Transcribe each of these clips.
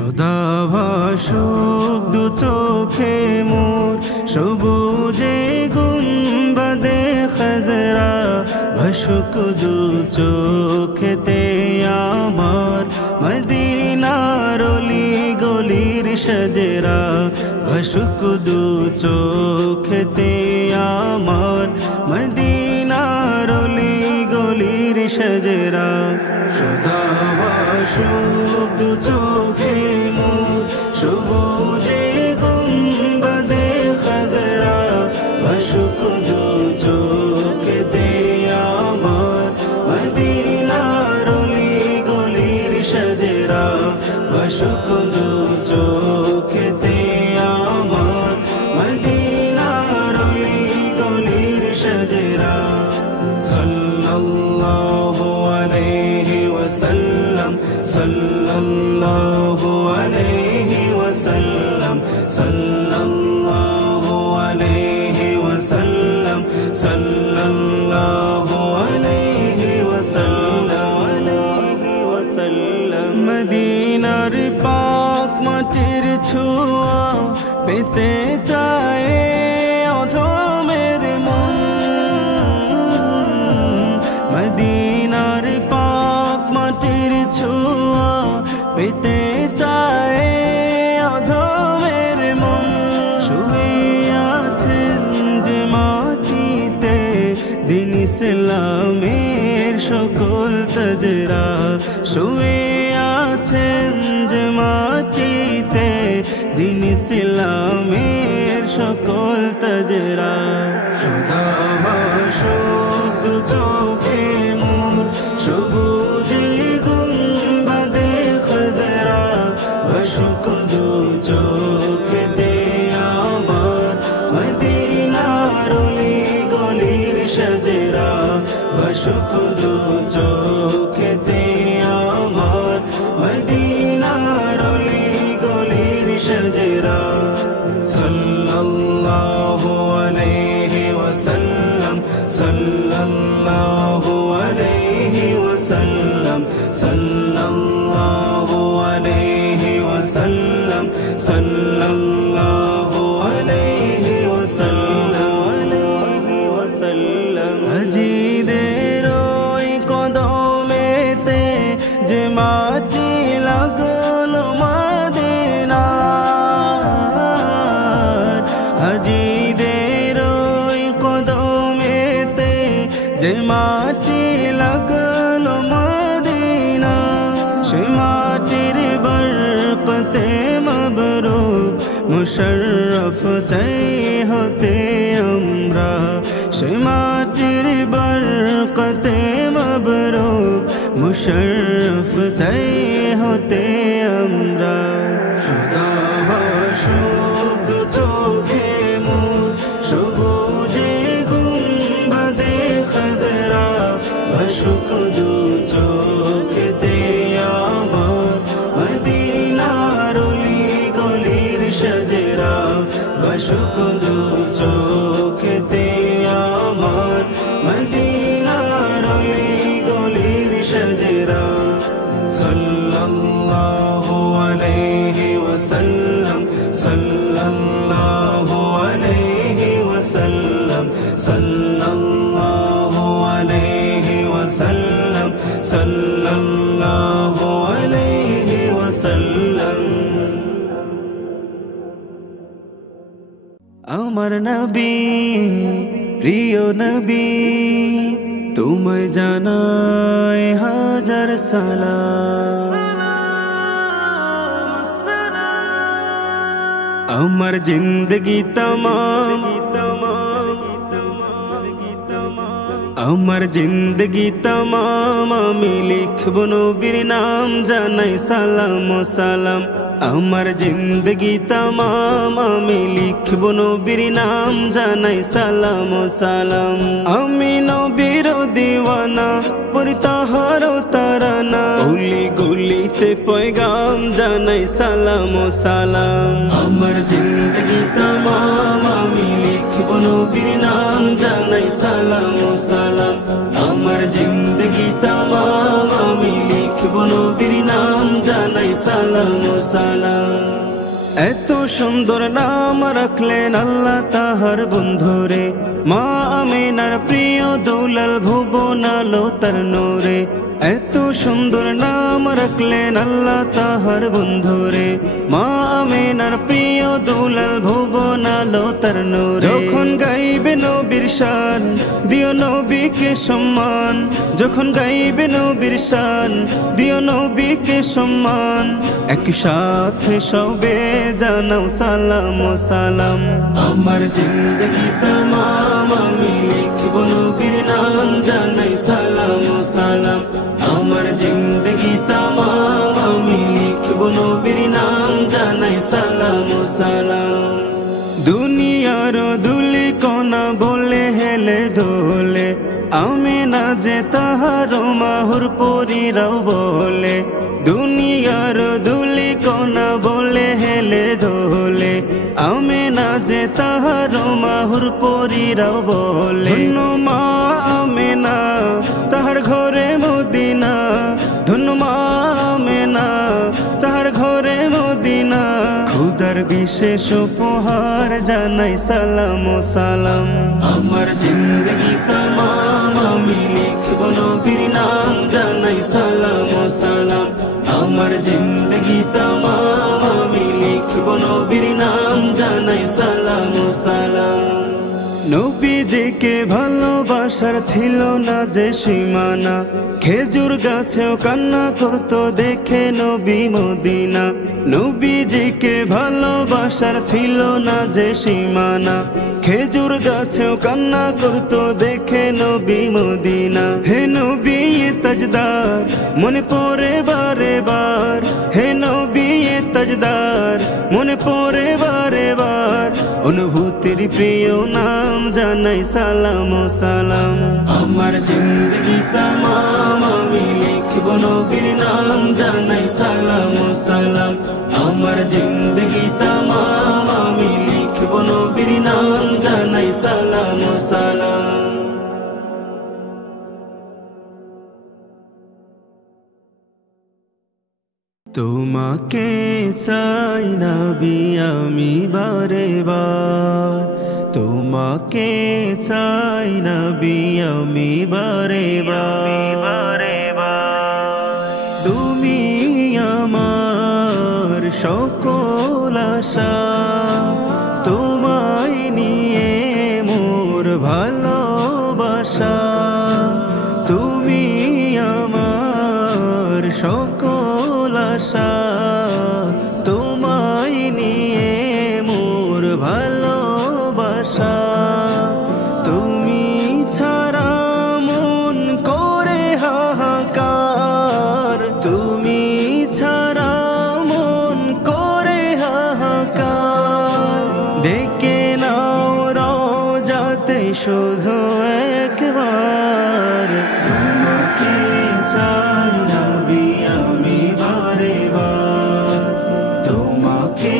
সদা ভাসুক দু চোখে মোর সবুজে গুম্বাদে খাজরা ভাসুক দু চোখেতে আমার মদিনার অলি গলির সজরা ভাসুক দু চোখেতে আমার মদিনার অলি গলির সজরা সদা ভাসুক দু চোখে মোর সবুজে গুম্বাদে খাজরা ভাসুক দু চোখেতে আমার মদিনার অলি গলির সজরা ভাসুক দু চোখেতে আমার মদিনার অলি গলির সজরা সাল্লাল্লাহু আলাইহি ওয়াসাল্লাম সাল্লাল্লাহু আলাইহি ওয়াসাল্লাম সাল্লাল্লাহু আলাইহি ওয়াসাল্লাম সাল্লাল্লাহু আলাইহি ওয়াসাল্লাম মদিনার পাক মাটির ছোঁয়া পেতে চায় অধমের মন মদিনার পাক মাটির ছোঁয়া পেতে চায় অধমের মন শুয়ে আছেন যে মাটিতে দিন ইসলামের সকল তাজরা শুয়ে আছেন যে মাটিতে দিন ইসলামের সকল তাজরা সদা ভাসুক দু চোখে মোর সবুজে গুম্বাদে খাজরা ভাসুক দু চোখেতে আমার মদিনার অলি গলির সজরা ভাসুক দু চোখেতে আমার মদিনার অলি গলির সজরা সাল্লাল্লাহু আলাইহি ওয়াসাল্লাম সাল্লাল্লাহু আলাইহি ওয়াসাল্লাম সাল্লাল্লাহু আলাইহি ওয়াসাল্লাম সাল্লাল্লাহু আলাইহি ওয়াসাল্লাম আজিদের ওই কদমেতে যে মাটি লাগলো মদিনার আজিদের ওই কদমেতে যে মাটি লাগলো মদিনা সে মাটির বরকতে মবরুক মুশাররফ চাই হতে আমরা সে মাটির বরকতে মবরুক মুশাররফ চাই হতে আমরা সদা ভাসুক দু চোখে মোর সবুজে গুম্বাদে খাজরা ভাসুক দু চোখেতে আমার মদিনার অলি গলির সজরা ভাসুক দু চোখেতে আমার মদিনার অলি গলির সজরা সাল্লাল্লাহু আলাইহি ওয়াসাল্লাম সাল্লাল্লাহু আলাইহি ওয়াসাল্লাম সাল্লাল্লাহু আলাইহি ওয়াসাল্লাম সাল্লাল্লাহু আলাইহি ওয়াসাল্লাম আমার নবী প্রিয় নবী তোমায় জানাই হাজার সালাম আমার জিন্দগি তমাম আমার জিন্দগি তমাম আমি লিখব নবীর নাম জানাই সালাম ও সালাম আমার জিন্দগি তমাম আমি লিখব নবীর নাম জানাই সালাম ও সালাম আমি নবীর দিওয়ানা পড়ি তাহার তারানা গলি গলিতে পয়গাম জানাই সালাম ও সালাম আমার জিন্দগি তমাম আমি লিখব নবীর নাম জানাই সালাম ও সালাম আমার জিন্দগি তমাম আমি লিখব নবীর নাম জানাই সালাম ও সালাম। এত সুন্দর নাম রাখলেন আল্লাহ তাহার বন্ধুরে, মা আমিনার প্রিয় দুলাল ভুবন আলো তার নূরে। এত সুন্দর নাম রাখলেন আল্লাহ তাহার বন্ধুরে, মা আমিনার প্রিয় দুলাল ভুবন আলো তার নূরে। যখন গাইবে নবীর শান দিও নবীকে সম্মান, যখন গাইবে নবীর শান দিও নবীকে সম্মান। একসাথে সবে জানাও সালাম ও সালাম। আমার জিন্দগি তামাম আমি লিখব নবীর নাম, জানাই সালাম ও সালাম। আমার জিন্দগি তামাম আমি লিখব নবীর নাম, জানাই সালাম ও সালাম। দুনিয়ার দুলি কণা বলে হেলে দোলে, আমিনা যে তাহার মাহুর পরিরাও বলে। দুনিয়ার দুলি কণা বলে হেলে দোলে, আমিনা যে তাহার মাহুর পরিরাও বলে। ধন্য মা আমিনা তাহার ঘরে মদিনা, ধন্য মা আমিনা তাহার ঘরে মদিনা। খুদার বিশেষ উপহার জানাই সালাম ও সালাম। আমার জিন্দগি তামাম আমি লিখব নবীর নাম, জানাই সালাম ও সালাম। আমার জিন্দগি তামাম আমি লিখব নবীর নাম, জানাই সালাম ও সালাম। নবীজিকে ভালোবাসার ছিল না যে সীমানা, খেজুর গাছেও কান্না করতো দেখে নবী মদিনা। নবীজিকে ভালোবাসার ছিল না যে সীমানা, খেজুর গাছেও কান্না করতো দেখে নবী মদিনা। হে নবী তাজদার মনে পড়ে বারে বার, হে নবী তাজদার মনে পড়ে বারে বার। অনুভূতির প্রিয় নাম জানাই সালাম ও সালাম। আমার জিন্দগি তামাম আমি লিখব নবীর নাম, জানাই সালাম ও সালাম। আমার জিন্দগি তামাম আমি লিখব নবীর নাম, জানাই সালাম ও সালাম। তোমাকে চাই নবী আমি বারে বার, তোমাকে চাই নবী আমি বারে বার। তুমি আমার সকল আশা, তোমায় নিয়ে মোর ভালোবাসা। তুমি আমার সকল আশা, তোমায় নিয়ে মোর ভালোবাসা। তুমি ছাড়া মন করে হাহাকার, তুমি ছাড়া মন করে হাহাকার। ডেকে নাও রওজাতে শুধু একবার, তোমাকে চাই নবী আমি বারে বার, তোমাকে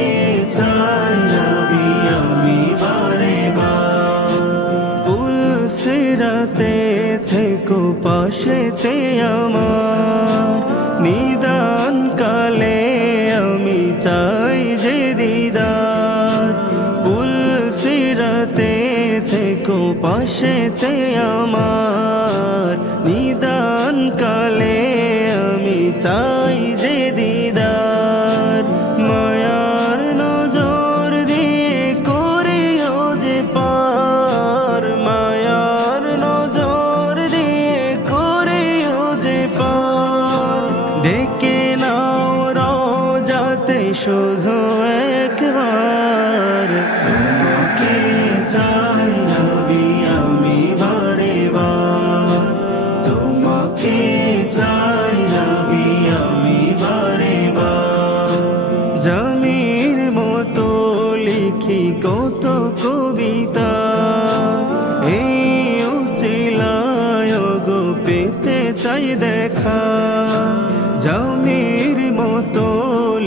চাই নবী আমি বারে বার। পুলসিরাতে থেকো পাশেতে আমার, নিদান কালে আমি চাই যে দিদার। পুলসিরাতে থেকো পাশেতে আমার, নিদান কালে আমি চাই যে দিদার। মায়ার নজর দিয়ে করিও যে পার, মায়ার নজর দিয়ে করিও যে পার। ডেকে নাও রওজাতে শুধু একবার, তোমাকে চাই নবী আমি বারে বার, তোমাকে চাই নবী আমি বারে বার। জামির মতো লিখি কত কবিতা, এই উসিলায় গো পেতে চাই দেখা। জামির মতো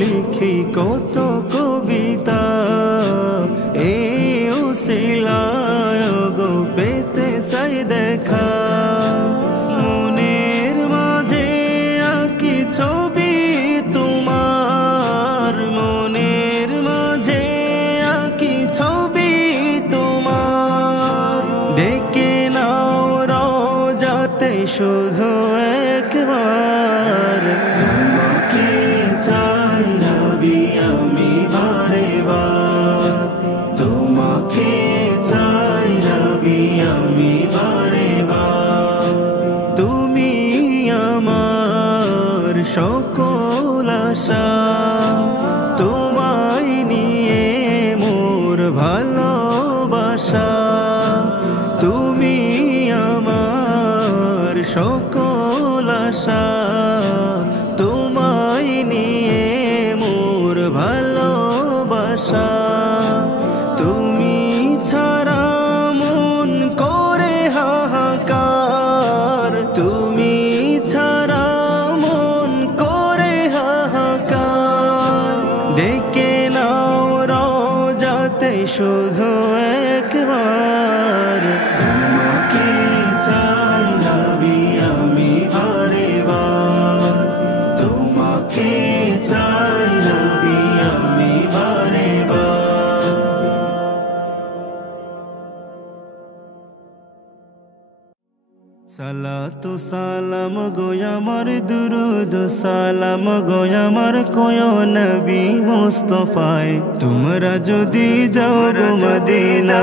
লিখি কত কবিতা, এই উসিলায় গো পেতে চাই দেখা। মনের মাঝে আঁকি ছবি আশা তোমায় নিয়ে মোর ভালোবাসা তুমি আমার সকল আশা তোমায় নিয়ে মোর ভালোবাসা তুমি ছাড়া মন করে হাহাকার তুমি ছাড়া মন করে হাহাকার ডেকে নাও রোজাতে শুধু একবার তোমাকে চাই নবী আমি বারে বার তোমাকে চাই নবী আমি বারে বার সালাতু সালাম গো আমার দুরুদ সালাম গো আমার কোয় নবী মুস্তাফায় তোমরা যদি যাও গো মদিনা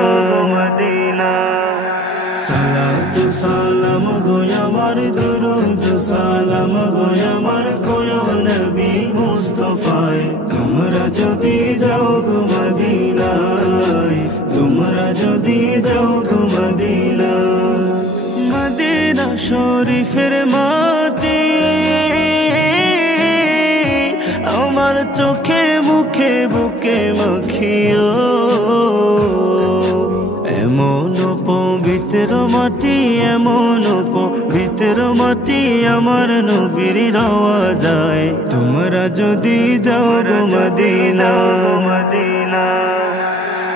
সালাতু সালাম গো আমার দুরুদ সালাম গো আমার কোয় নবী মুস্তাফায় তোমরা যদি যাও গো মদিনায় তোমরা যদি যাও গো মদিনা মদিনা শরীফের মাটি আমার চোখে মুখে বুকে মাখিও এমন পবিত্র মাটি এমন পবিত্র মাটি আমার নবীর রওয়া যায় তোমরা যদি যাও গো মদিনা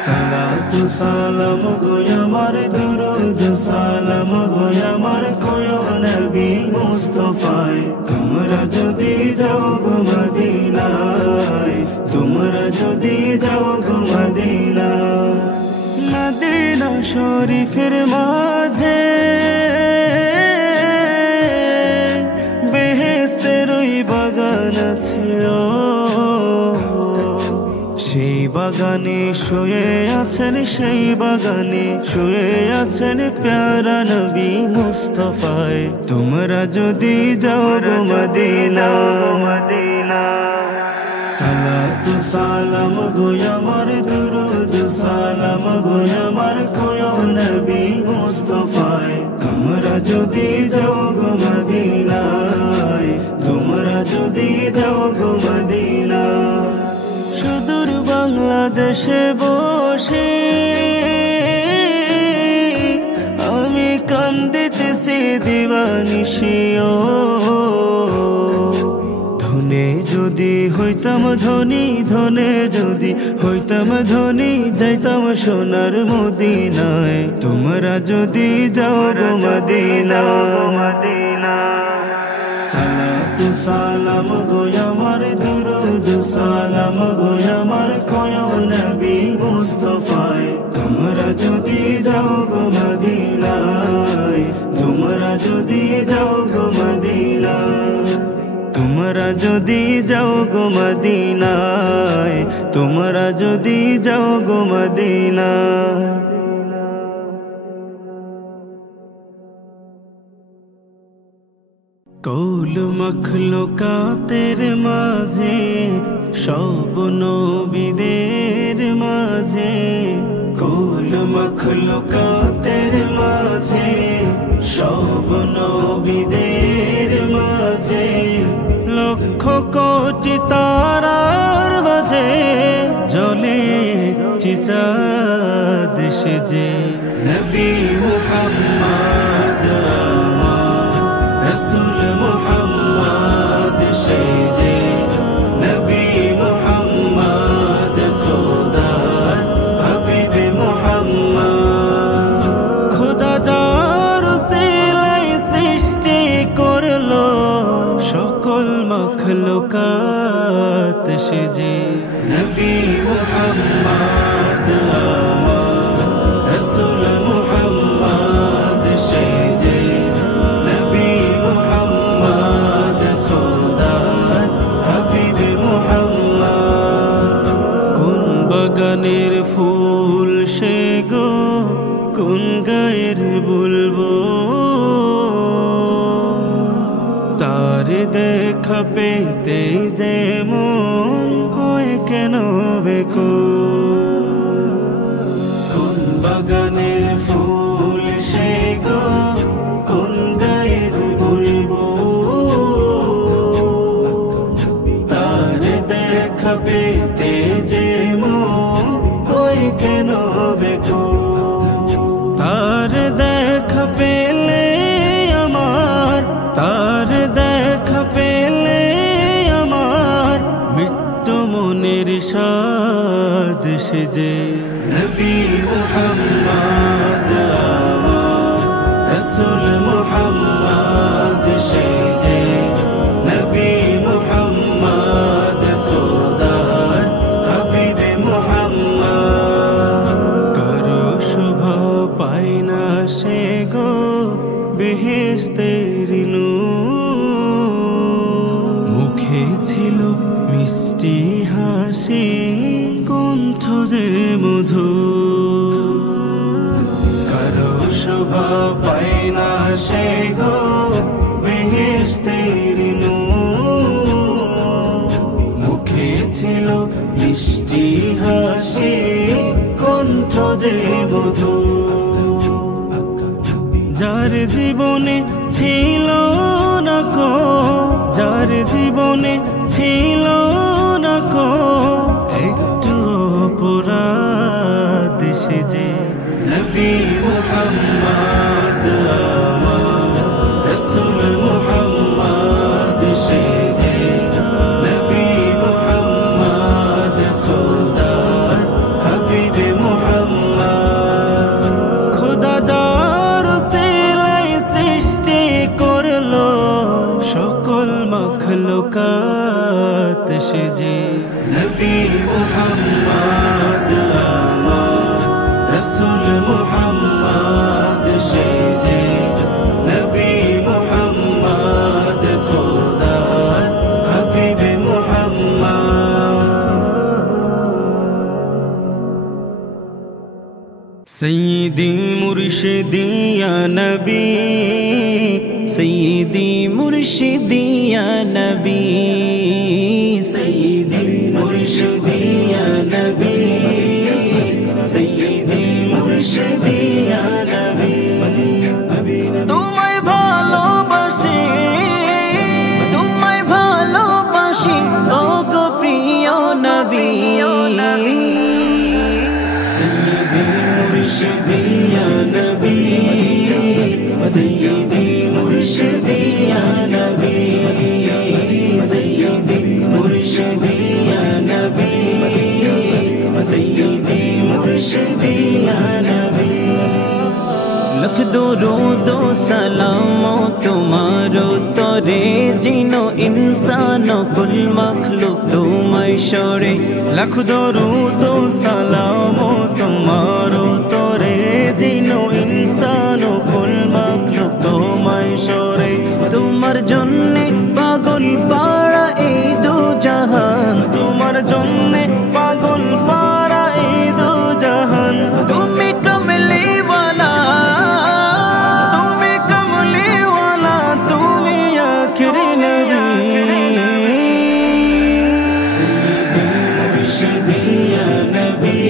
সালাতু সালাম গো আমার দুরুদ সালাম গো আমার কোয় নবী মুস্তাফায় তোমরা যদি যাও গো মদিনায় তোমরা যদি যাও গো মদিনা মদিনা শরীফের মাঝে বেহেশতের ওই বাগান আছে সেই বাগানে শুয়ে আছেন সেই বাগানে শুয়ে আছেন প্যারা নবী মুস্তাফায় তোমরা যদি যাও গো মদিনা সালাতু সালাম গো আমার দুরুদ সালাম গো আমার কোয় নবী মুস্তাফায় তোমরা যদি যাও গো মদিনায় তোমরা যদি যাও গো মদিনা সুদূর বাংলাদেশে বসে আমি কান্দিতেছি দিবানিশিও ধনে যদি হইতাম ধনী ধনে যদি হইতাম ধনী যাইতাম সোনার মদিনায় তোমরা যদি যাও গো মদিনা সালাতু সালাম গো আমার দুরুদ সালাম গো আমার কোয় নবী মুস্তাফায় তোমরা যদি যাও গো মদিনায় তোমরা যদি যাও গো মদিনা তোমরা যদি যাও গো মদিনায় তোমরা যদি যাও গো মদিনায় কৌল মখলুকাতের মাঝে সব নবীদের মাঝে কৌল মখলুকাতের মাঝে সব নবীদের মাঝে লক্ষ কোটি তারার মাঝে জ্বলে একটি চাঁদ সেজে নবী মুহাম্মদ রসুল মুহাম্মদ সেজে নবী মুহাম্মদ খোদার হাবিব মুহাম্মদ খোদা যার উসিলায় সৃষ্টি করলো সকল মখলুকাত সেজে নবী মুহাম্মদ রসুল মুহাম্মদ সেজে বাগানের ফুল সে গো কোন গায়ের বলবো তার দেখা পেতে যে দেখা পেতে যে মন হয় কেন বেকুল। তার দেখা পেলে আমার, তার দেখা পেলে আমার মৃত্যু মনের সাদ সেজে। নবী মুহাম্মদ আমার রাসূল মুহাম্মদ সেজে, নবী মুহাম্মদ খোদার হাবিব মুহাম্মদ। কারো শোভা পায় না সে গো বেহেশতের নূর, মুখে ছিল মিষ্টি হাসি কণ্ঠ যে মধুর। কারো শোভা পায় না সে গো বেহেশতের নূর, মুখে ছিল মিষ্টি হাসি কণ্ঠ যে মধুর। যার জীবনে ছিল না কো, যার জীবনে ছিল না কো একটু অপরাধ সেজে। নবী মুহাম্মদ আমার রাসূল মুহাম্মদ সেজে, নবী মুহাম্মদ খোদার হাবিব মুহাম্মদ। খোদা যার উসিলাই সৃষ্টি করলো সকল মখলুকাত সেজে। নবী মুহাম্মদ আমার রাসূল মুহাম্মদ সেজে, নবী মুহাম্মদ খোদার হাবিব মুহাম্মদ। সৈয়দি মুর্শিদি ইয়া নবী, सैयदी मुर्शिदी या नबी, सैयदी मुर्शिदी या नबी, सैयदी मुर्शिदी या नबी। तुम्हें भालोबासी, तुम्हें भालोबासी ओ गो प्रिय नबी। सैयदी मुर्शिदी या नबी, सैयदी मुर्शिदी या नबी, सैयदी मुर्शिदी या नबी, सैयदी मुर्शिदी या नबी। लख दुरूदो सलामो तुम्हारो तोरे जिनो इंसानो कुल मखलूक तुम्हें शोरे। लख दरूदो सलामो तुम्हारो तोरे जिनो इंसानो कुल मखलूक तुम्हें शोरे। तुम्हार जन्ने पागल पाड़ा এই দো জাহান, তোমার জন্যে পাগল পারা এই দো জাহান। তুমি কমলি वाला, তুমি কমলি ওয়ালা, তুমি আখিরি নবী। সৈয়দি মুর্শিদি ইয়া নবী,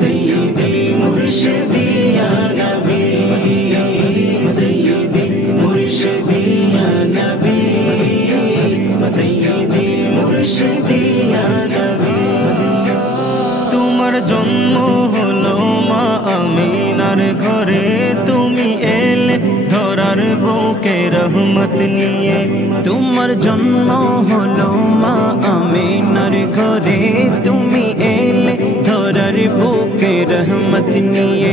সৈয়দি মুর্শিদি ইয়া নবী, সৈয়দি মুর্শিদি ইয়া নবী, সৈয়দি মুর্শিদি ইয়া নবী। তোমার জন্ম হলো মা আমিনার ঘরে, তুমি এলে ধরার বুকে রহমত নিয়ে। তোমার জন্ম হলো মা আমিনার ঘরে, তুমি এলে ধরার বুকে রহমত নিয়ে।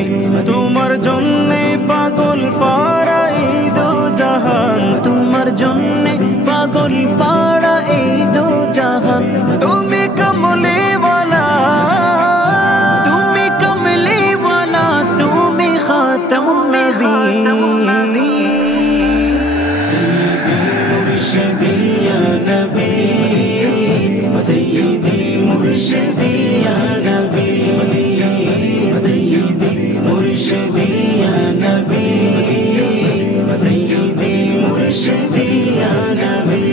তোমার জন্যে পাগল পারা এই দো জাহান, তোমার জন্যে পাগল পাড়া এই দো জাহান। তুমি কমলি ওয়ালা, তুমি কমলি वाला, তুমি খাতামুন নবী। সৈয়দি মুর্শিদি ইয়া নবী, সৈয়দি মুর্শিদি ইয়া নবী, সৈয়দি মুর্শিদি ইয়া নবী, সৈয়দি মুর্শিদি ইয়া নবী।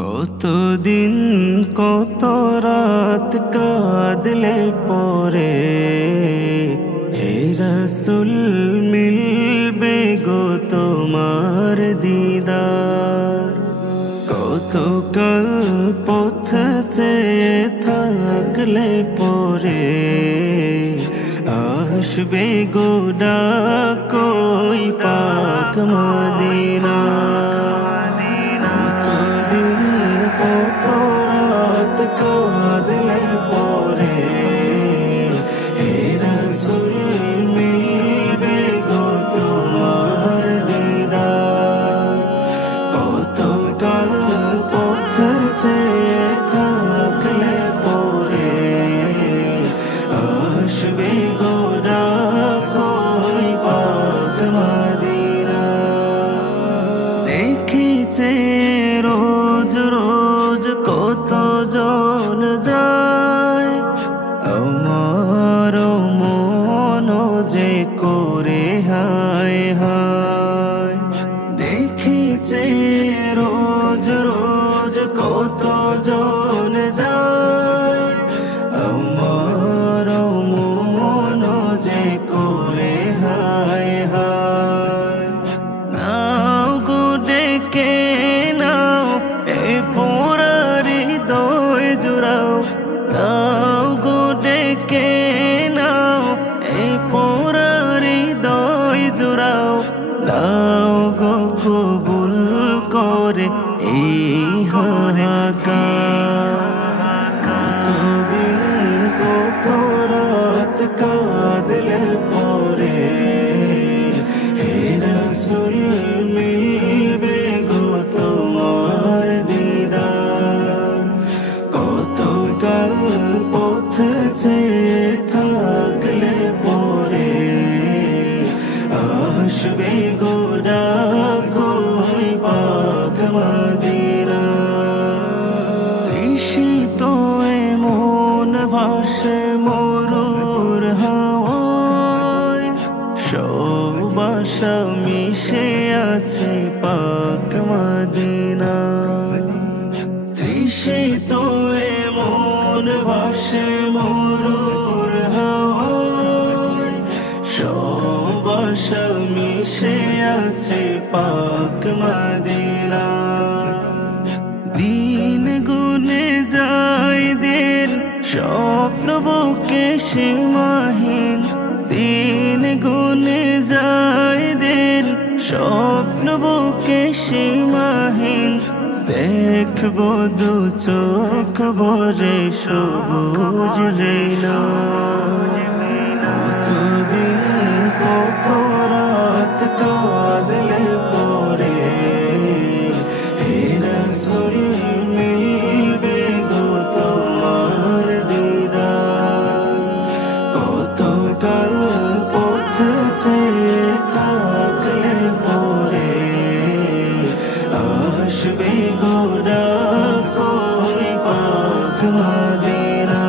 কতদিন কত রাত কাঁদলে পরে হে রাসূল মিলব কতকাল পথ চেয়ে থাকলে পরে আসবে গোডা কই পাক মদিনা। কতদিন কত রাত কাঁদলে পরে হে রাসূল মিলবে গো তোমার দিদার। কতকাল পথ চেয়ে থাকলে পরে আসবে গোডা কই পাক মদিনা। দেখিছে রোজ রোজ কত জন যায়, আমার মন যে করে হায় হায়। দেখিছে রোজ রোজ কত জন যায়, আমার মন যে করে হায় হায়। নাও গো ডেকে নাও এ পোড়া হৃদয় জুড়াও, নাও গো ডেকে নাও এ পোড়া হৃদয় জুড়াও। নাও গো কবুল করে এই হাহাকার। কতদিন কত রাত কাঁদলে পরে হে রাসূল মিলবে গো তোমার দিদার। কতকাল পথ চেয়ে থাকলে পরে আসবে গোডা কই পাক মদিনা। তৃষিত মন ভাসে মরুর হাওয়ায়, সব আশা মিশে আছে পাক মদিনা। তৃষিত মন ভাসে মরুর হাওয়ায়, সব আশা মিশে আছে পাক মদিনা। দিন গুনে যায় দিন স্বপ্ন বুকে সীমাহীন, দিন গুনে যায় দিন স্বপ্ন বুকে সীমাহীন। দেখবো দু চোখ ভরে সবুজ লীলা। কতদিন কত রাত কাঁদলে পরে হে রাসূল মিলবে গো তোমার দিদার। কতকাল পথ চেয়ে থাকলে পরে আসবে গোডা কই পাক মদিনা।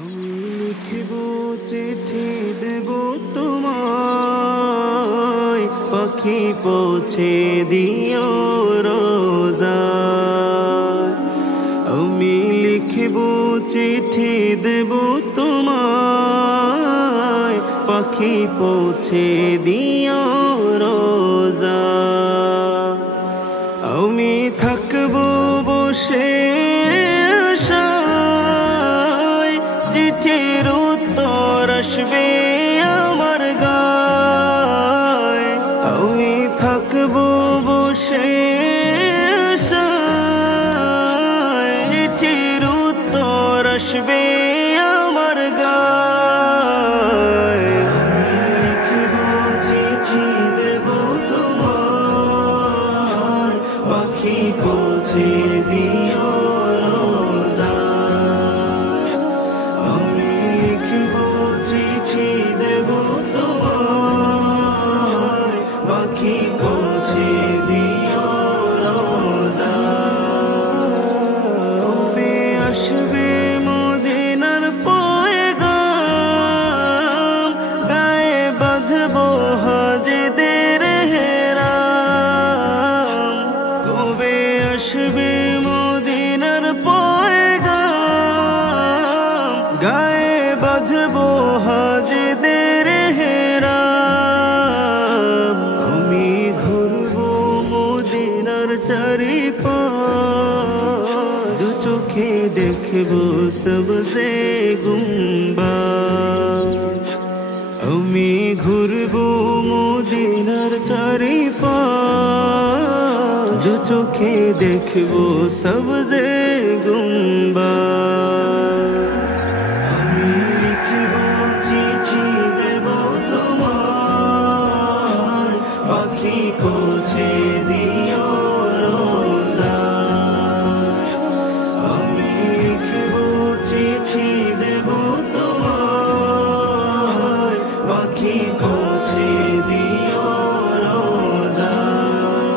আমি লিখব চিঠি দেব তোমায়, পাখি পৌঁছে দিও রোজায়। আমি লিখব চিঠি দেব তোমায়, পাখি পৌঁছে দিও রোজায়। আমি থাকবো বসে আশায়, চিঠির উত্তর আসবে আমার গায়। আমি থাকবো বসে আশায়, চিঠির উত্তর আসবে আমার গায়। লিখব চিঠি দেব তোমার, পাখি পৌঁছে দিও রোজায়। আমি লিখব চিঠি দেব তোমার, পাখি পৌঁছে দিও রোজায়। কবে আসবে মদিনার পয়গাম, গায়ে বাঁধবো হাজিদের হেরাম। কবে আসবে মদিনার পয়গাম, গায়ে চোখে দেখবো সবজে গুম্বাদ আমি ঘুরবো মদিনার চারিপাশ দু চোখে দেখবো সবজে গুম্বাদ আমি লিখবো চিঠি দেব তোমার পাখি পৌঁছে দিও রোজায় আমি লিখবো চিঠি দেব তোমার পাখি পৌঁছে দিও রোজায়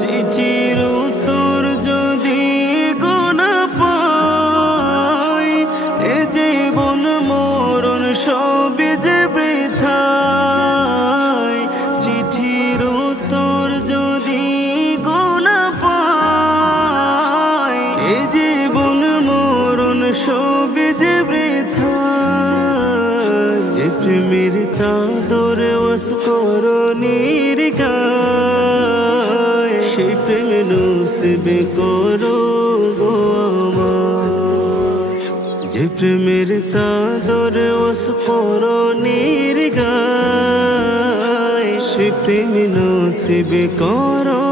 চিঠির উত্তর যদি গোনা পাই এ জীবন মরণ সবই যে বৃথায় চিঠির উত্তর যদি গোনা পাই এ জীবন মরণ সবই যে বৃথায় যে প্রেমের চাদর ওয়াসকরণীর গায় সেই প্রেম নসিবে করো গো আমার যে প্রেমের চাদর ওয়াসকরণীর গায় সেই প্রেম নসিবে করো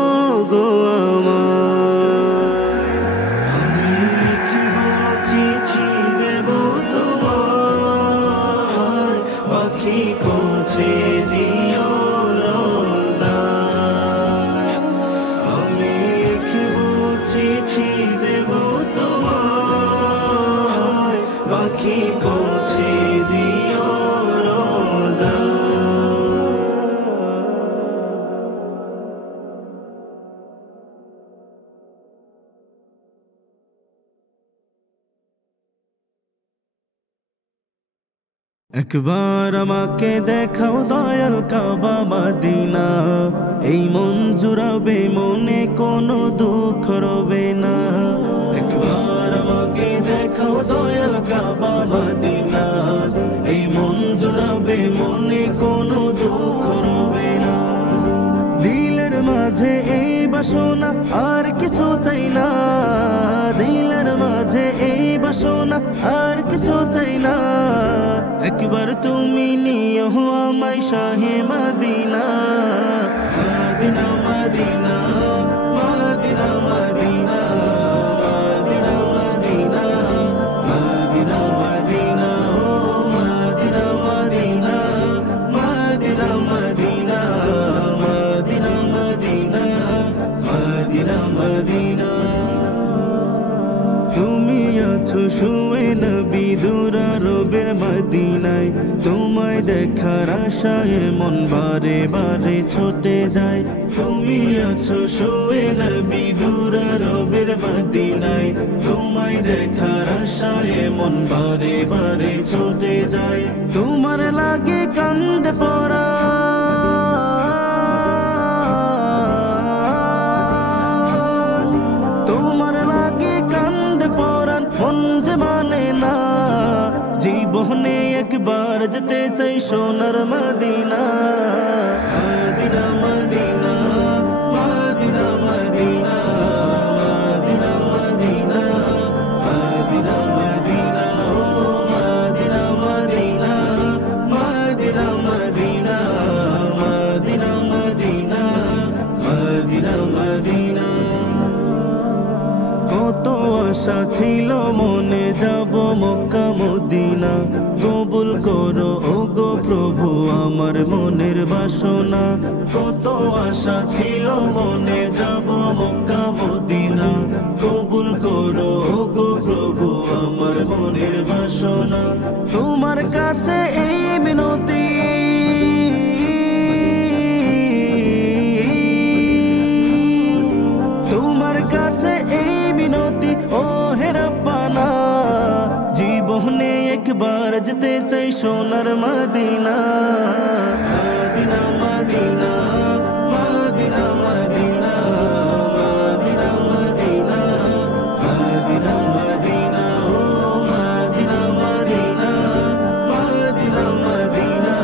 গো আমার আমি লিখবো চিঠি দেব তোমার পাখি পৌঁছে দিও রোজায় আমি লিখবো চিঠি দেব তোমার পাখি পৌঁছে দিও রোজায় একবার আমাকে দেখাও দয়াল কাবা মদিনা এই মন জুড়াবে মনে কোনো দুঃখ রবে না একবার আমাকে দেখাও দয়াল কাবা মদিনা এই মন জুড়াবে মনে কোনো দুঃখ রবে না দিলের মাঝে এই বাসনা আর কিছু চাই না দিলের মাঝে এই বাসনা আর কিছু চাই না একবার তুমি নিও আমায় শাহে মদিনা মদিনা মদিনা মদিনা মদিনা মদিনা মদিনা মদিনা মদিনা ও মদিনা মদিনা মদিনা মদিনা মদিনা মদিনা মদিনা মদিনা তুমি আছো শুয়ে নবী দুরারবের মদিনায় তোমায় দেখার আশায় মন বারে বারে ছুটে যায় তুমি আছো শুয়ে নবী দুরারবের মদিনায় তোমায় দেখার আশায় মন বারে বারে ছুটে যায় তোমার লাগে কান্দে পড়া মন যে মানে না জীবনে একবার যেতে চাই সোনার মদিনা মদিনা মদিনা মদিনা মদিনা মদিনা মদিনা মদিনা মদিনা ও মদিনা মদিনা মদিনা মদিনা মদিনা মদিনা মদিনা মদিনা কত আশা ছিল মনে যাব মক্কা মদিনা কবুল করো ও গো প্রভু আমার মনের বাসনা কত আশা ছিল মনে যাব মক্কা মদিনা কবুল করো ও গো প্রভু আমার মনের বাসনা তোমার কাছে এই মিনতি তোমার কাছে এই মিনতি ও হে রব্বানা জীবনে একবার যেতে চাই সোনার মদিনা মদিনা মদিনা মদিনা মদিনা মদিনা মদিনা মদিনা মদিনা ও মদিনা মদিনা মদিনা মদিনা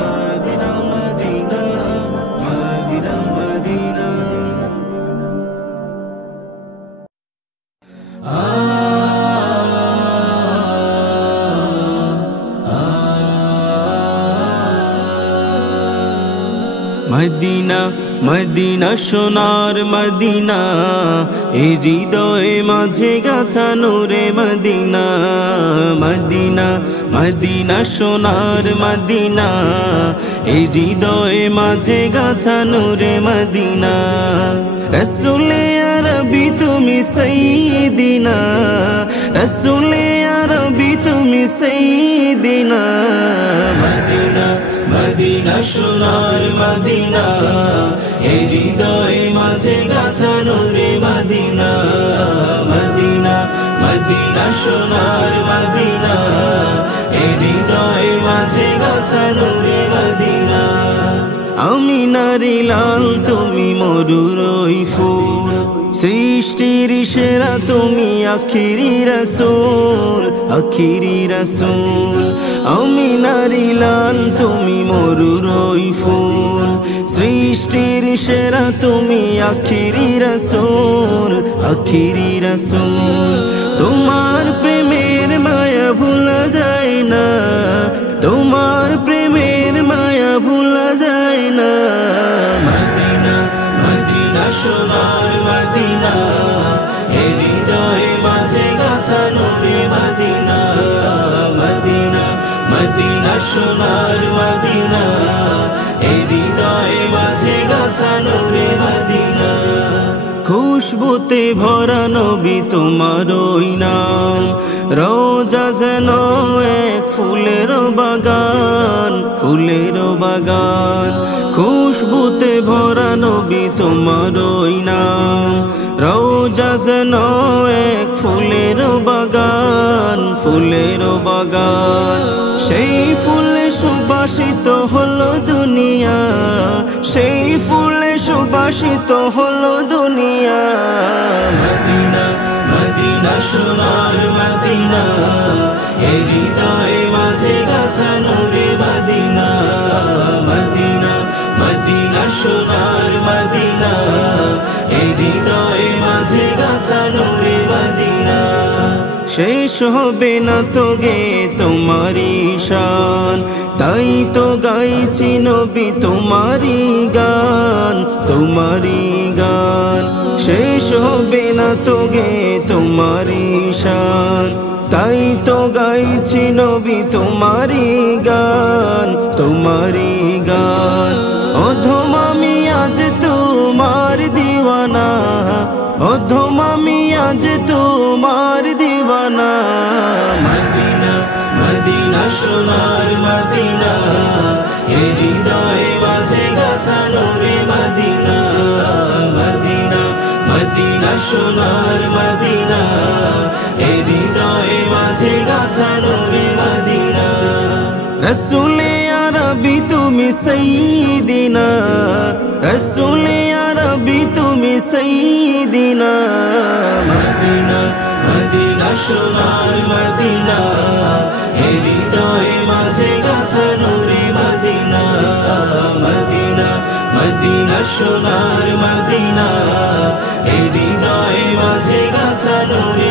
মদিনা মদিনা মদিনা মদিনা মদিনা মদিনা সোনার মদিনা এই হৃদয়ে মাঝে গাথা নূরে মদিনা মদিনা মদিনা সোনার মদিনা এই হৃদয়ে মাঝে গাথা নূরে মদিনা রসুলে আরবি তুমি সাইয়্যিদিনা রসুলে আরবি তুমি সাইয়্যিদিনা মদিনা মদিনা সোনার মদিনা এই হৃদয়ে মাঝে গাথা নূরে মদিনা মদিনা মদিনা সোনার মদিনা এই হৃদয়ে মাঝে গাথা নূরে মদিনা আমি নারী লাল তুমি মরুর ওই ফুল সৃষ্টির সেরা তুমি আখিরি রাসূল আখিরি রাসূল আমি নারী লাল তুমি মরুর ওই ফুল সৃষ্টির সেরা তুমি আখিরি রাসূল আখিরি রাসূল তোমার প্রেমের মায়া ভোলা যায় না তোমার প্রেমের মায়া ভোলা যায় না মদিনা মদিনা সোনার মদিনা এই হৃদয়ে মাঝে গাথা নূরে মদিনা মদিনা মদিনা সোনার মদিনা এই হৃদয়ে মাঝে গাথা নূরে মদিনা খুশবুতে ভরা নবী তোমার ওই নাম রোজা যেন এক ফুলের বাগান ফুলের বাগান খুশবুতে ভরা নবী তোমার ওই নাম রোজা যেন এক ফুলের বাগান ফুলের বাগান সেই ফুলে সুবাসিত হলো দুনিয়া সেই ফুলে সুবাসিত হলো দুনিয়া মদিনা মদিনা সোনার মদিনা এই হৃদয়ে মাঝে গাথা নূরে মদিনা মদিনা মদিনা সোনার মদিনা এই হৃদয়ে মাঝে গাথা নূরে মদিনা শেষ হবে না তো গে তোমারি শান তাই তো গাইছি নবী তোমারি গান তোমারি গান শেষ হবে না তো গে তোমারি শান তাই তো গাইছি নবী তোমারি গান তোমারি গান অধম আমি আজ তোমার দিওয়ানা অধম আমি আজ তোমার দিওয়ানা মদিনা মদিনা সোনার মদিনা এই হৃদয়ে মাঝে গাথা নূরে মদিনা মদিনা মদিনা সোনার মদিনা এই হৃদয়ে মাঝে গাথা নূরে মদিনা রসুলে আরবি তুমি সাইয়্যিদিনা রসুলে আরবি তুমি সাইয়্যিদিনা মদিনা মদিনা সোনার মদিনা এই হৃদয়ে মাঝে গাথা নূরে মদিনা মদিনা মদিনা সোনার মদিনা এই হৃদয়ে মাঝে গাথা নূরে